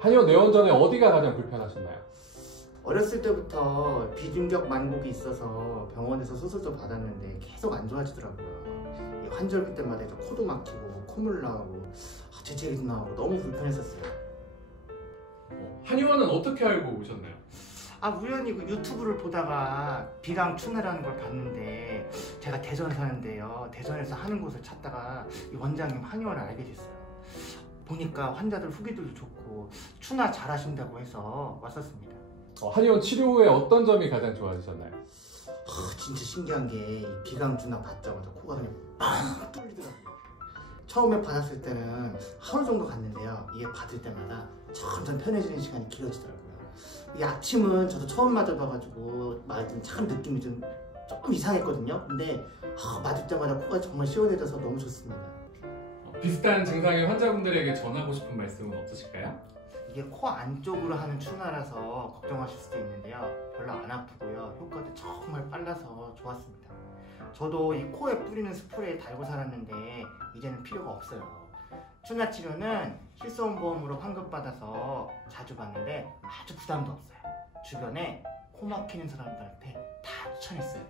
한의원 내원 전에 어디가 가장 불편하셨나요? 어렸을 때부터 비중격 만곡이 있어서 병원에서 수술도 받았는데 계속 안 좋아지더라고요. 이 환절기 때마다 이제 코도 막히고 콧물 나오고 재채기도 나오고 너무 불편했었어요. 한의원은 어떻게 알고 오셨나요? 우연히 그 유튜브를 보다가 비강춘하라는 걸 봤는데 제가 대전 사는데요. 대전에서 하는 곳을 찾다가 이 원장님 한의원을 알게 됐어요. 보니까 환자들 후기들도 좋고 추나 잘하신다고 해서 왔었습니다. 한의원 치료 후에 어떤 점이 가장 좋아지셨나요? 진짜 신기한 게 이 비강주나 받자마자 코가 그냥 빵 뚫리더라고요. 처음에 받았을 때는 하루 정도 갔는데요. 이게 받을 때마다 점점 편해지는 시간이 길어지더라고요. 이 아침은 저도 처음 맞아봐가지고 맞은 참 느낌이 조금 이상했거든요. 근데 맞을 때마다 코가 정말 시원해져서 너무 좋습니다. 비슷한 증상의 환자분들에게 전하고 싶은 말씀은 없으실까요? 이게 코 안쪽으로 하는 추나라서 걱정하실 수도 있는데요. 별로 안 아프고요. 효과도 정말 빨라서 좋았습니다. 저도 이 코에 뿌리는 스프레이 달고 살았는데 이제는 필요가 없어요. 추나 치료는 실손보험으로 환급받아서 자주 받는데 아주 부담도 없어요. 주변에 코 막히는 사람들한테 다 추천했어요.